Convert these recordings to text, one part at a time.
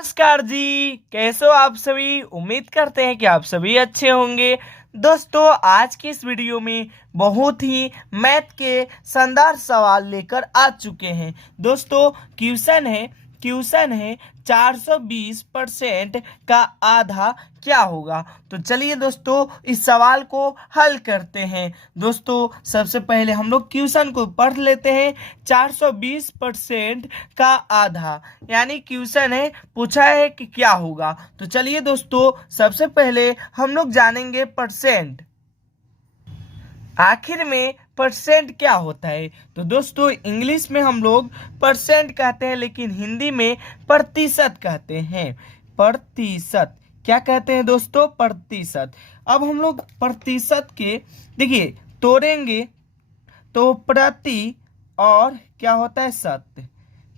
नमस्कार जी, कैसे हो आप सभी। उम्मीद करते हैं कि आप सभी अच्छे होंगे। दोस्तों, आज की इस वीडियो में बहुत ही मैथ के शानदार सवाल लेकर आ चुके हैं। दोस्तों, क्वेश्चन है 420% का आधा क्या होगा। तो चलिए दोस्तों, इस सवाल को हल करते हैं। दोस्तों, सबसे पहले हम लोग क्वेश्चन को पढ़ लेते हैं। 420% का आधा यानी क्वेश्चन है, पूछा है कि क्या होगा। तो चलिए दोस्तों, सबसे पहले हम लोग जानेंगे परसेंट। आखिर में परसेंट क्या होता है। तो दोस्तों, इंग्लिश में हम लोग परसेंट कहते हैं, लेकिन हिंदी में प्रतिशत कहते हैं। प्रतिशत क्या कहते हैं दोस्तों? प्रतिशत। अब हम लोग प्रतिशत के देखिए तोड़ेंगे तो प्रति और क्या होता है? सत्य।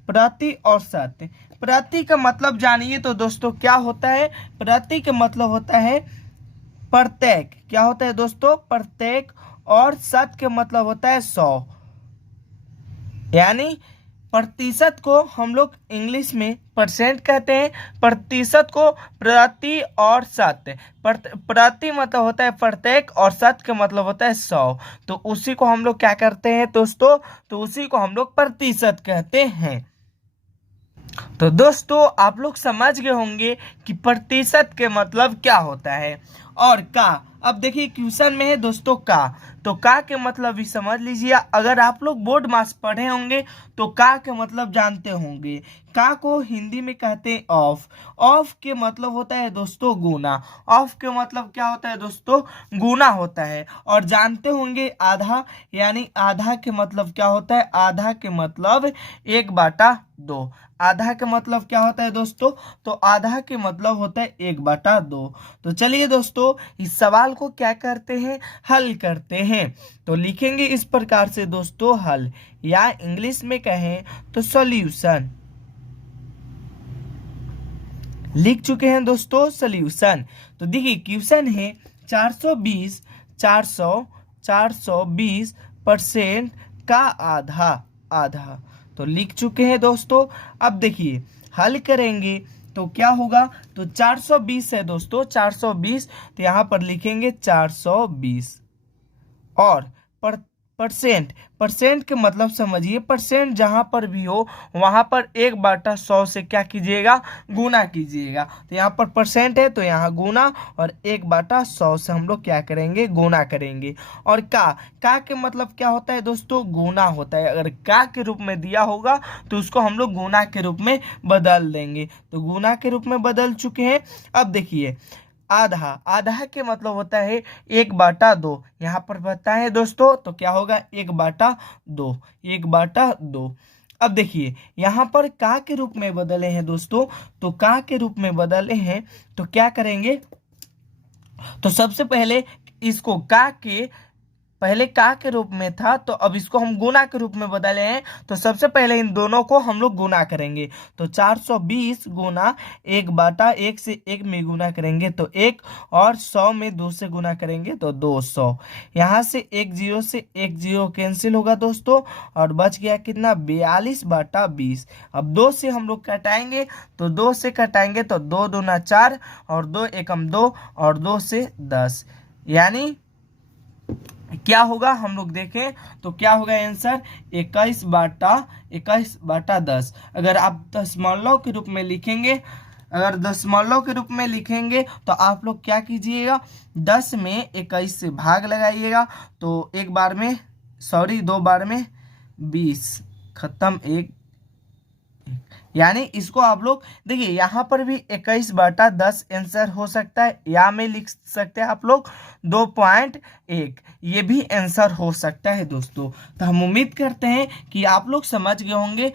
प्रति और सत्य। प्रति का मतलब जानिए तो दोस्तों क्या होता है? प्रति का मतलब होता है प्रत्येक। क्या होता है दोस्तों? प्रत्येक। और सत के मतलब होता है 100। यानी प्रतिशत को हम लोग इंग्लिश में परसेंट कहते हैं, प्रतिशत को प्रति और शत। प्रति मतलब होता है प्रत्येक और शत का मतलब होता है 100। तो उसी को हम लोग क्या करते हैं दोस्तों? तो उसी को हम लोग प्रतिशत कहते हैं। तो दोस्तों, आप लोग समझ गए होंगे कि प्रतिशत के मतलब क्या होता है। और का, अब देखिए क्वेश्चन में है दोस्तों का, तो का के मतलब भी समझ लीजिए। अगर आप लोग बोर्ड मास पढ़े होंगे तो का के मतलब जानते होंगे। का को हिंदी में कहते हैं ऑफ। ऑफ के मतलब होता है दोस्तों गुना। ऑफ के मतलब क्या होता है दोस्तों? गुना होता है। और जानते होंगे आधा, यानी आधा के मतलब क्या होता है? आधा के मतलब 1/2। आधा का मतलब क्या होता है दोस्तों? तो आधा के मतलब होता है 1/2। तो चलिए दोस्तों, इस सवाल को क्या करते हैं? हल करते हैं। तो लिखेंगे इस प्रकार से दोस्तों हल, या इंग्लिश में कहें तो सॉल्यूशन। लिख चुके हैं दोस्तों सॉल्यूशन। तो देखिए क्वेश्चन है 420% का आधा। आधा तो लिख चुके हैं दोस्तों। अब देखिए हल करेंगे तो क्या होगा। तो 420 है दोस्तों, 420। तो यहाँ पर लिखेंगे 420। और पर परसेंट, परसेंट के मतलब समझिए। परसेंट जहां पर भी हो वहां पर 1/100 से क्या कीजिएगा? गुना कीजिएगा। तो यहाँ पर परसेंट है तो यहाँ गुना, और 1/100 से हम लोग क्या करेंगे? गुना करेंगे। और का के मतलब क्या होता है दोस्तों? गुना होता है। अगर का के रूप में दिया होगा तो उसको हम लोग गुना के रूप में बदल देंगे। तो गुना के रूप में बदल चुके हैं। अब देखिए आधा, आधा के मतलब होता है 1/2। यहाँ पर बताएं दोस्तों तो क्या होगा? 1/2। 1/2। अब देखिए यहाँ पर का के रूप में बदले हैं दोस्तों। तो का के रूप में बदले हैं तो क्या करेंगे? तो सबसे पहले इसको का के, पहले का के रूप में था तो अब इसको हम गुना के रूप में बदले हैं। तो सबसे पहले इन दोनों को हम लोग गुना करेंगे। तो 420 गुना 1/1 से 1 में गुना करेंगे तो 1, और 100 में 2 से गुना करेंगे तो 200। यहाँ से 1 जीरो से 1 जीरो कैंसिल होगा दोस्तों, और बच गया कितना? 42/20। अब 2 से हम लोग कटाएंगे, तो 2 से कटाएंगे तो 2 दूना 4, और 2 एकम 2, और 2 से 10। यानी क्या होगा हम लोग देखें तो क्या होगा आंसर? 21/10। अगर आप दशमलव के रूप में लिखेंगे, अगर दशमलव के रूप में लिखेंगे तो आप लोग क्या कीजिएगा? 10 में 21 से भाग लगाइएगा। तो एक बार में, सॉरी 2 बार में 20 खत्म। एक, यानी इसको आप लोग देखिए यहाँ पर भी 21/10 आंसर हो सकता है, या में लिख सकते हैं आप लोग 2.1, ये भी आंसर हो सकता है दोस्तों। तो हम उम्मीद करते हैं कि आप लोग समझ गए होंगे।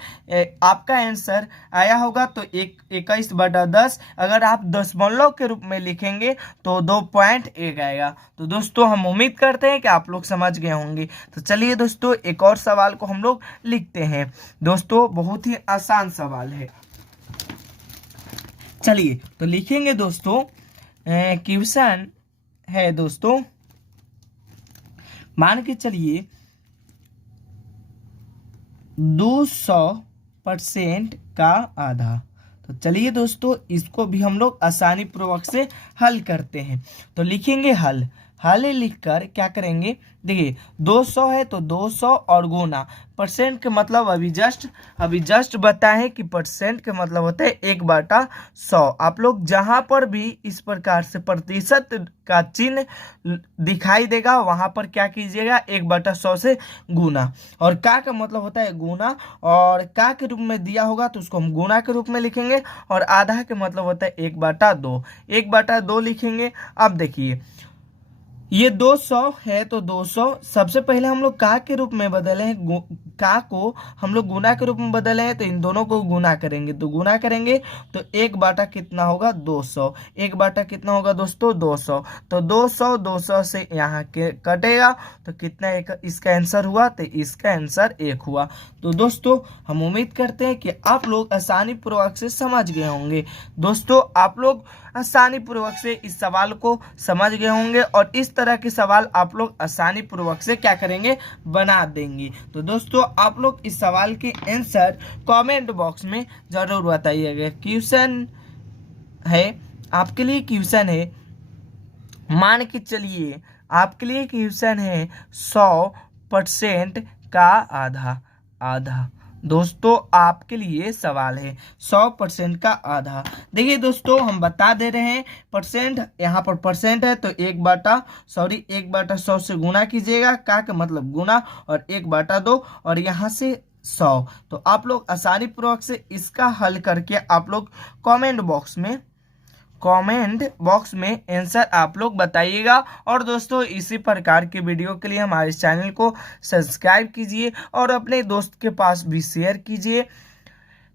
आपका आंसर आया होगा। तो 21/10 अगर आप दशमलव के रूप में लिखेंगे तो 2.1 आएगा। तो दोस्तों, हम उम्मीद करते हैं कि आप लोग समझ गए होंगे। तो चलिए दोस्तों, एक और सवाल को हम लोग लिखते हैं। दोस्तों, बहुत ही आसान सवाल है। चलिए तो लिखेंगे दोस्तों। क्वेश्चन है दोस्तों, मान के चलिए 200% का आधा। तो चलिए दोस्तों इसको भी हम लोग आसानी पूर्वक से हल करते हैं। तो लिखेंगे हल, हल लिखकर क्या करेंगे, देखिए 200 है तो 200 और गुना, परसेंट के मतलब अभी जस्ट बताएं कि परसेंट के मतलब होता है 1/100। आप लोग जहां पर भी इस प्रकार से प्रतिशत का चिन्ह दिखाई देगा वहां पर क्या कीजिएगा, 1/100 से गुना। और का मतलब होता है गुना, और का के रूप में दिया होगा तो उसको हम गुना के रूप में लिखेंगे, और आधा के मतलब होता है 1/2, 1/2 लिखेंगे। अब देखिए ये 200 है तो 200, सबसे पहले हम लोग का के रूप में बदले हैं, का को हम लोग गुना के रूप में बदले हैं, तो इन दोनों को गुना करेंगे, तो गुना करेंगे तो 1/, कितना होगा 200, 1/, कितना होगा दोस्तों 200। तो 200 से यहाँ के कटेगा तो कितना एक इसका आंसर हुआ, तो इसका आंसर 1 हुआ। तो दोस्तों हम उम्मीद करते हैं कि आप लोग आसानी पूर्वक से समझ गए होंगे। दोस्तों आप लोग आसानी पूर्वक से इस सवाल को समझ गए होंगे, और इस तरह के सवाल आप लोग आसानी पूर्वक से क्या करेंगे, बना देंगे। तो दोस्तों आप लोग इस सवाल के आंसर कमेंट बॉक्स में जरूर बताइएगा। क्वेश्चन है आपके लिए, क्वेश्चन है, मान के चलिए आपके लिए क्वेश्चन है 100% का आधा। दोस्तों आपके लिए सवाल है 100% का आधा। देखिए दोस्तों हम बता दे रहे हैं, परसेंट यहाँ पर परसेंट है तो 1/100 से गुना कीजिएगा, का मतलब गुना, और 1/2, और यहाँ से 100। तो आप लोग आसानी पूर्वक से इसका हल करके आप लोग कमेंट बॉक्स में आंसर आप लोग बताइएगा। और दोस्तों इसी प्रकार के वीडियो के लिए हमारे चैनल को सब्सक्राइब कीजिए और अपने दोस्त के पास भी शेयर कीजिए।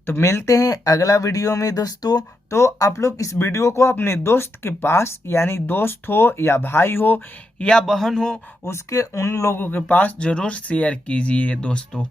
तो मिलते हैं अगला वीडियो में दोस्तों। तो आप लोग इस वीडियो को अपने दोस्त के पास, यानी दोस्त हो या भाई हो या बहन हो, उन लोगों के पास जरूर शेयर कीजिए दोस्तों।